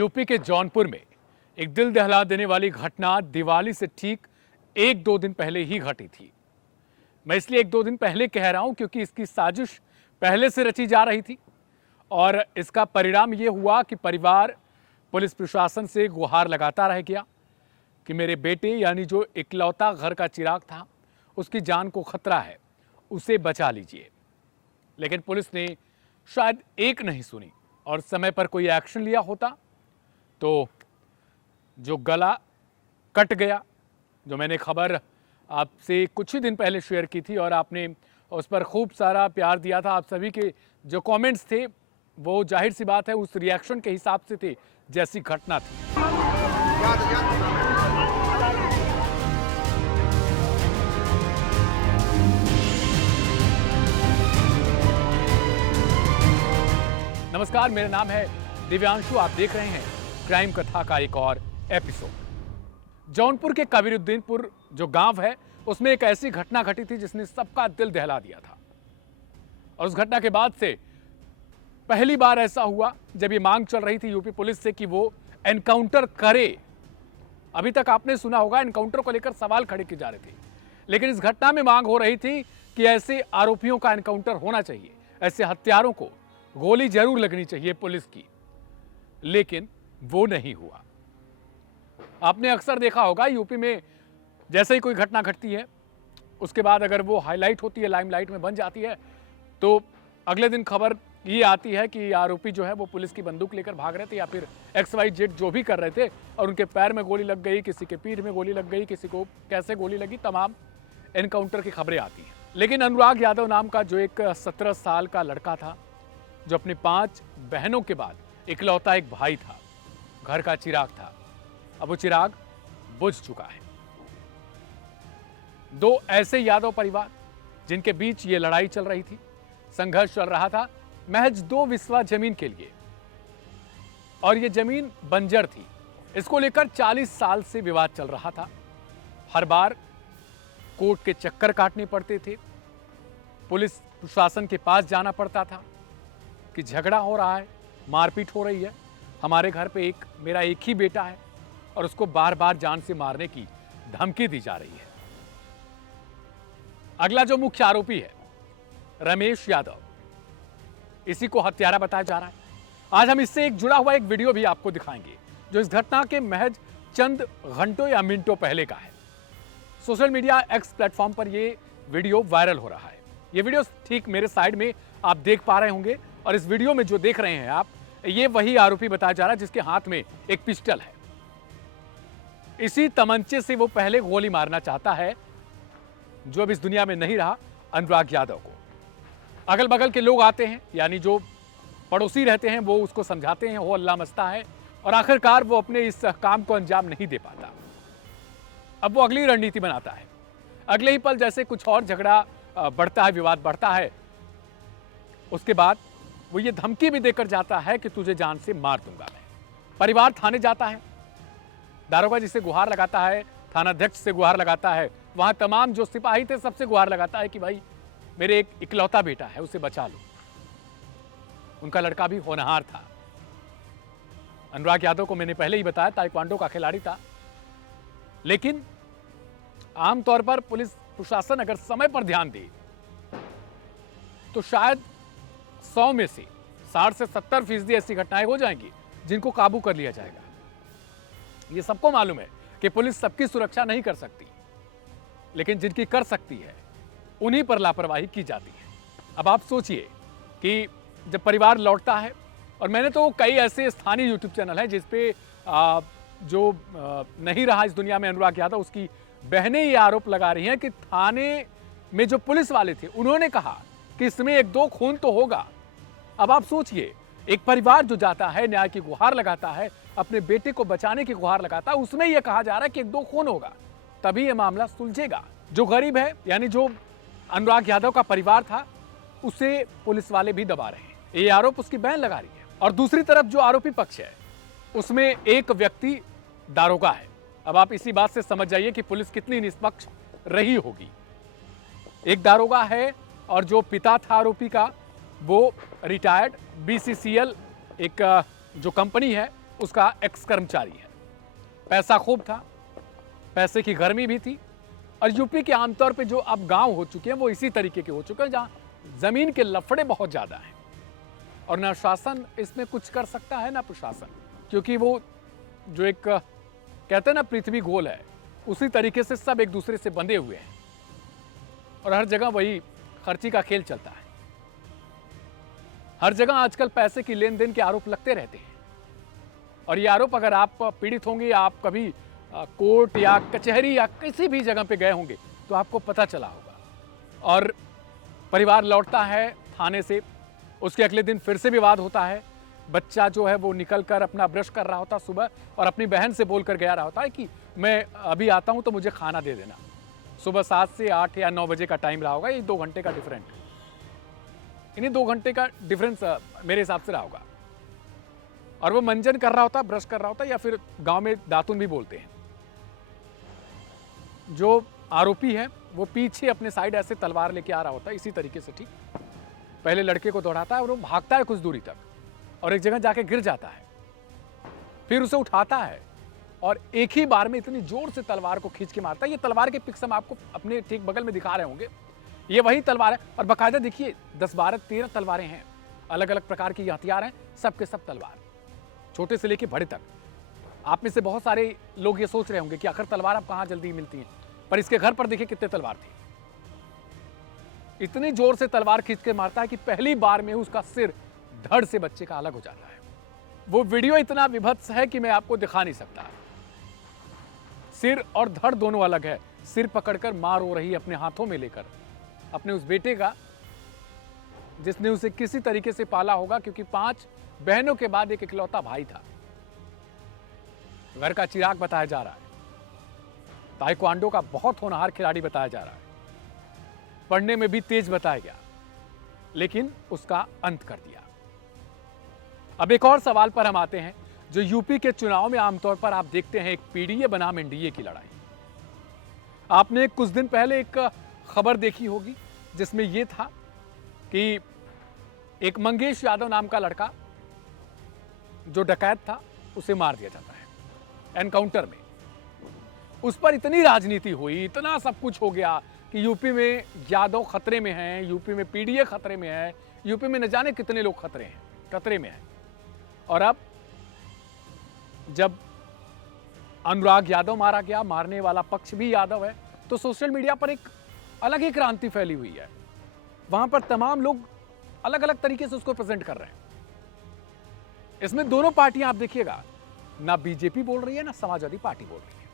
UP के जौनपुर में एक दिल दहला देने वाली घटना दिवाली से ठीक 1-2 दिन पहले ही घटी थी। मैं इसलिए 1-2 दिन पहले कह रहा हूं क्योंकि इसकी साजिश पहले से रची जा रही थी और इसका परिणाम यह हुआ कि परिवार पुलिस प्रशासन से गुहार लगाता रह गया कि मेरे बेटे यानी जो इकलौता घर का चिराग था उसकी जान को खतरा है, उसे बचा लीजिए। लेकिन पुलिस ने शायद एक नहीं सुनी और समय पर कोई एक्शन लिया होता तो जो गला कट गया, जो मैंने खबर आपसे कुछ ही दिन पहले शेयर की थी और आपने उस पर खूब सारा प्यार दिया था। आप सभी के जो कमेंट्स थे वो जाहिर सी बात है उस रिएक्शन के हिसाब से थे जैसी घटना थी। नमस्कार, मेरा नाम है दिव्यांशु। आप देख रहे हैं क्राइम कथा का एक और एपिसोड। जौनपुर के कबीरुद्दीनपुर जो गांव है उसमें एक ऐसी घटना घटी थी जिसने सबका दिल दहला दिया था और उस घटना के बाद से पहली बार ऐसा हुआ जब ये मांग चल रही थी यूपी पुलिस से कि वो एनकाउंटर करे। अभी तक आपने सुना होगा एनकाउंटर को लेकर सवाल खड़े किए जा रहे थे, लेकिन इस घटना में मांग हो रही थी कि ऐसे आरोपियों का एनकाउंटर होना चाहिए, ऐसे हत्यारों को गोली जरूर लगनी चाहिए पुलिस की, लेकिन वो नहीं हुआ। आपने अक्सर देखा होगा यूपी में जैसे ही कोई घटना घटती है उसके बाद अगर वो हाईलाइट होती है, लाइमलाइट में बन जाती है, तो अगले दिन खबर ये आती है कि आरोपी जो है वो पुलिस की बंदूक लेकर भाग रहे थे या फिर XYZ जो भी कर रहे थे और उनके पैर में गोली लग गई, किसी के पीठ में गोली लग गई, किसी को कैसे गोली लगी, तमाम एनकाउंटर की खबरें आती हैं। लेकिन अनुराग यादव नाम का जो एक 17 साल का लड़का था, जो अपनी 5 बहनों के बाद इकलौता एक भाई था, घर का चिराग था, अब वो चिराग बुझ चुका है। 2 ऐसे यादव परिवार जिनके बीच ये लड़ाई चल रही थी, संघर्ष चल रहा था महज 2 बिस्वा जमीन के लिए, और ये जमीन बंजर थी। इसको लेकर 40 साल से विवाद चल रहा था। हर बार कोर्ट के चक्कर काटने पड़ते थे, पुलिस प्रशासन के पास जाना पड़ता था कि झगड़ा हो रहा है, मारपीट हो रही है, हमारे घर पे मेरा एक ही बेटा है और उसको बार बार जान से मारने की धमकी दी जा रही है। अगला जो मुख्य आरोपी है रमेश यादव, इसी को हत्यारा बताया जा रहा है। आज हम इससे एक जुड़ा हुआ एक वीडियो भी आपको दिखाएंगे जो इस घटना के महज चंद घंटों या मिनटों पहले का है। सोशल मीडिया X प्लेटफॉर्म पर यह वीडियो वायरल हो रहा है। यह वीडियो ठीक मेरे साइड में आप देख पा रहे होंगे और इस वीडियो में जो देख रहे हैं आप, ये वही आरोपी बताया जा रहा है जिसके हाथ में एक पिस्टल है। इसी तमंचे से वो पहले गोली मारना चाहता है जो अब इस दुनिया में नहीं रहा, अनुराग यादव को। अगल बगल के लोग आते हैं, यानी जो पड़ोसी रहते हैं, वो उसको समझाते हैं, हो अल्लाह मस्ता है, और आखिरकार वो अपने इस काम को अंजाम नहीं दे पाता। अब वो अगली रणनीति बनाता है। अगले ही पल जैसे कुछ और झगड़ा बढ़ता है, विवाद बढ़ता है, उसके बाद वो ये धमकी भी देकर जाता है कि तुझे जान से मार दूंगा मैं। परिवार थाने जाता है, दारोगा जी से गुहार लगाता है, थानाध्यक्ष से गुहार लगाता है, वहां तमाम जो सिपाही थे सबसे गुहार लगाता है कि भाई मेरे एक इकलौता बेटा है, उसे बचा लो। उनका लड़का भी होनहार था। अनुराग यादव को मैंने पहले ही बताया ताइक्वांडो का खिलाड़ी था, लेकिन आमतौर पर पुलिस प्रशासन अगर समय पर ध्यान दे तो शायद 100 में से 60 से 70% ऐसी घटनाएं हो जाएंगी जिनको काबू कर लिया जाएगा। ये सबको मालूम है कि पुलिस सबकी सुरक्षा नहीं कर सकती, लेकिन जिनकी कर सकती है उन्हीं पर लापरवाही की जाती है। अब आप सोचिए कि जब परिवार लौटता है, और मैंने तो कई ऐसे स्थानीय यूट्यूब चैनल हैं जिस पे जो नहीं रहा इस दुनिया में अनुराग यादव, उसकी बहनें ये आरोप लगा रही हैं कि थाने में जो पुलिस वाले थे उन्होंने कहा कि इसमें 1-2 खून तो होगा। अब आप सोचिए, एक परिवार जो जाता है, न्याय की गुहार लगाता है, अपने बेटे को बचाने की गुहार लगाता है, उसमें यह कहा जा रहा है कि 1-2 खून होगा, तभी यह मामला सुलझेगा। जो गरीब है, यानी जो अनुराग यादव का परिवार था, उसे पुलिस वाले भी दबा रहे हैं। ये आरोप उसकी बहन लगा रही है। और दूसरी तरफ जो आरोपी पक्ष है उसमें एक व्यक्ति दारोगा है। अब आप इसी बात से समझ जाइए कि पुलिस कितनी निष्पक्ष रही होगी। एक दारोगा है और जो पिता था आरोपी का वो रिटायर्ड BCCL एक जो कंपनी है उसका एक्स कर्मचारी है। पैसा खूब था, पैसे की गर्मी भी थी, और यूपी के आमतौर पे जो अब गांव हो चुके हैं वो इसी तरीके के हो चुके हैं, जहां जमीन के लफड़े बहुत ज्यादा हैं और ना शासन इसमें कुछ कर सकता है ना प्रशासन, क्योंकि वो जो एक कहते हैं ना पृथ्वी गोल है, उसी तरीके से सब एक दूसरे से बंधे हुए हैं और हर जगह वही खर्ची का खेल चलता है। हर जगह आजकल पैसे की लेन देन के आरोप लगते रहते हैं और ये आरोप अगर आप पीड़ित होंगे या आप कभी कोर्ट या कचहरी या किसी भी जगह पे गए होंगे तो आपको पता चला होगा। और परिवार लौटता है थाने से, उसके अगले दिन फिर से विवाद होता है। बच्चा जो है वो निकल कर अपना ब्रश कर रहा होता सुबह और अपनी बहन से बोलकर गया रहा होता है कि मैं अभी आता हूं तो मुझे खाना दे देना। सुबह 7 से 8 या 9 बजे का टाइम रहा होगा, ये 2 घंटे का डिफरेंट, इन्हीं 2 घंटे का डिफरेंस मेरे हिसाब से रहा होगा। और वो मंजन कर रहा होता, ब्रश कर रहा होता, या फिर गांव में दातुन भी बोलते हैं। जो आरोपी है वो पीछे अपने साइड ऐसे तलवार लेके आ रहा होता है, इसी तरीके से, ठीक। पहले लड़के को दौड़ाता है और वो भागता है कुछ दूरी तक और एक जगह जाके गिर जाता है, फिर उसे उठाता है और एक ही बार में इतनी जोर से तलवार को खींच के मारता है। ये तलवार के पिक्स हम आपको अपने ठीक बगल में दिखा रहे होंगे, ये वही तलवार है। और बाकायदा देखिए 10, 12, 13 तलवारें हैं, अलग अलग प्रकार की हथियार हैं, सबके सब तलवार, छोटे से लेके बड़े तक। आप में से बहुत सारे लोग ये सोच रहे होंगे कि आखिर तलवार अब कहां जल्दी मिलती है, पर इसके घर पर देखिए कितने तलवार थे। इतनी जोर से तलवार खींच के मारता है कि पहली बार में उसका सिर धड़ से बच्चे का अलग हो जाता है। वो वीडियो इतना विभत्स है कि मैं आपको दिखा नहीं सकता। सिर और धड़ दोनों अलग है। सिर पकड़कर मां रो रही है अपने हाथों में लेकर, अपने उस बेटे का जिसने उसे किसी तरीके से पाला होगा, क्योंकि 5 बहनों के बाद एक इकलौता भाई था। घर का चिराग बताया जा रहा है, ताइक्वांडो का बहुत होनहार खिलाड़ी बताया जा रहा है, पढ़ने में भी तेज बताया गया, लेकिन उसका अंत कर दिया। अब एक और सवाल पर हम आते हैं, जो यूपी के चुनाव में आमतौर पर आप देखते हैं एक पीडीए बनाम एनडीए की लड़ाई। आपने कुछ दिन पहले एक खबर देखी होगी जिसमें यह था कि एक मंगेश यादव नाम का लड़का जो डकैत था उसे मार दिया जाता है एनकाउंटर में। उस पर इतनी राजनीति हुई, इतना सब कुछ हो गया कि यूपी में यादव खतरे में हैं, यूपी में पीडीए खतरे में है, यूपी में न जाने कितने लोग खतरे में हैं। और अब जब अनुराग यादव मारा गया, मारने वाला पक्ष भी यादव है, तो सोशल मीडिया पर एक अलग ही क्रांति फैली हुई है। वहां पर तमाम लोग अलग अलग तरीके से उसको प्रेजेंट कर रहे हैं। इसमें दोनों पार्टियां आप देखिएगा, ना बीजेपी बोल रही है ना समाजवादी पार्टी बोल रही है।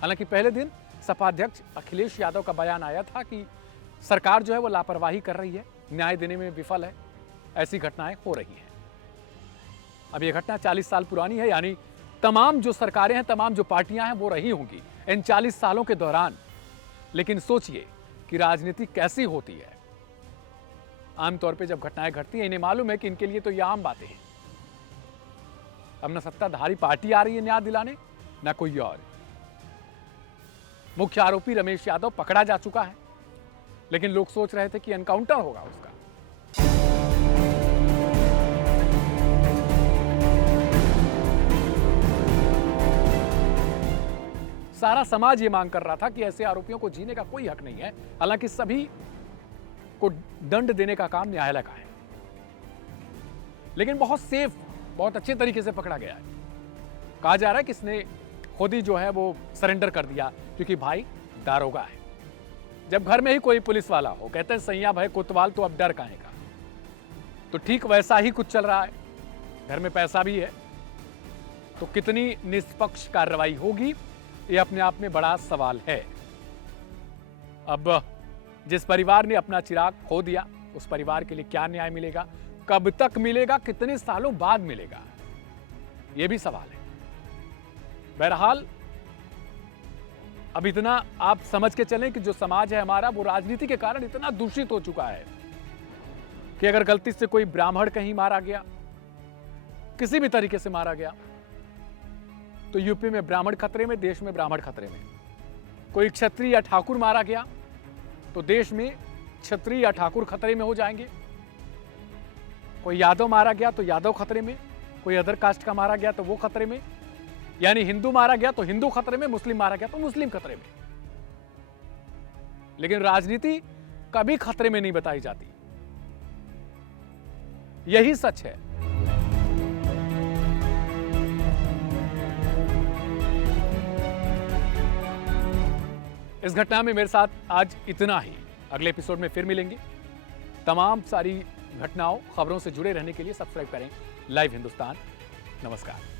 हालांकि पहले दिन सपा अध्यक्ष अखिलेश यादव का बयान आया था कि सरकार जो है वो लापरवाही कर रही है, न्याय देने में विफल है, ऐसी घटनाएं हो रही हैं। अब यह घटना 40 साल पुरानी है, यानी तमाम जो सरकारें हैं, तमाम जो पार्टियां हैं वो रही होंगी इन 40 सालों के दौरान। लेकिन सोचिए कि राजनीति कैसी होती है। आमतौर पे जब घटनाएं घटती हैं, इन्हें मालूम है कि इनके लिए तो ये आम बातें हैं। अब न सत्ताधारी पार्टी आ रही है न्याय दिलाने, न कोई और। मुख्य आरोपी रमेश यादव पकड़ा जा चुका है, लेकिन लोग सोच रहे थे कि एनकाउंटर होगा उसका। सारा समाज ये मांग कर रहा था कि ऐसे आरोपियों को जीने का कोई हक नहीं है। हालांकि सभी को दंड देने का काम न्यायालय का है, लेकिन बहुत सेफ, बहुत अच्छे तरीके से पकड़ा गया है। कहा जा रहा है कि इसने खुद ही जो है वो सरेंडर कर दिया, क्योंकि भाई दारोगा है। जब घर में ही कोई पुलिस वाला हो, कहते हैं सैया भाई कोतवाल, तो अब डर काहे का। तो ठीक वैसा ही कुछ चल रहा है। घर में पैसा भी है, तो कितनी निष्पक्ष कार्रवाई होगी, ये अपने आप में बड़ा सवाल है। अब जिस परिवार ने अपना चिराग खो दिया, उस परिवार के लिए क्या न्याय मिलेगा, कब तक मिलेगा, कितने सालों बाद मिलेगा, यह भी सवाल है। बहरहाल अब इतना आप समझ के चलें कि जो समाज है हमारा, वो राजनीति के कारण इतना दूषित हो चुका है कि अगर गलती से कोई ब्राह्मण कहीं मारा गया, किसी भी तरीके से मारा गया, तो यूपी में ब्राह्मण खतरे में, देश में ब्राह्मण खतरे में। कोई क्षत्रिय या ठाकुर मारा गया तो देश में क्षत्रिय या ठाकुर खतरे में हो जाएंगे। कोई यादव मारा गया तो यादव खतरे में, कोई अदर कास्ट का मारा गया तो वो खतरे में, यानी हिंदू मारा गया तो हिंदू खतरे में, मुस्लिम मारा गया तो मुस्लिम खतरे में। लेकिन राजनीति कभी खतरे में नहीं बताई जाती, यही सच है। इस घटना में मेरे साथ आज इतना ही। अगले एपिसोड में फिर मिलेंगे। तमाम सारी घटनाओं, खबरों से जुड़े रहने के लिए सब्सक्राइब करें लाइव हिंदुस्तान। नमस्कार।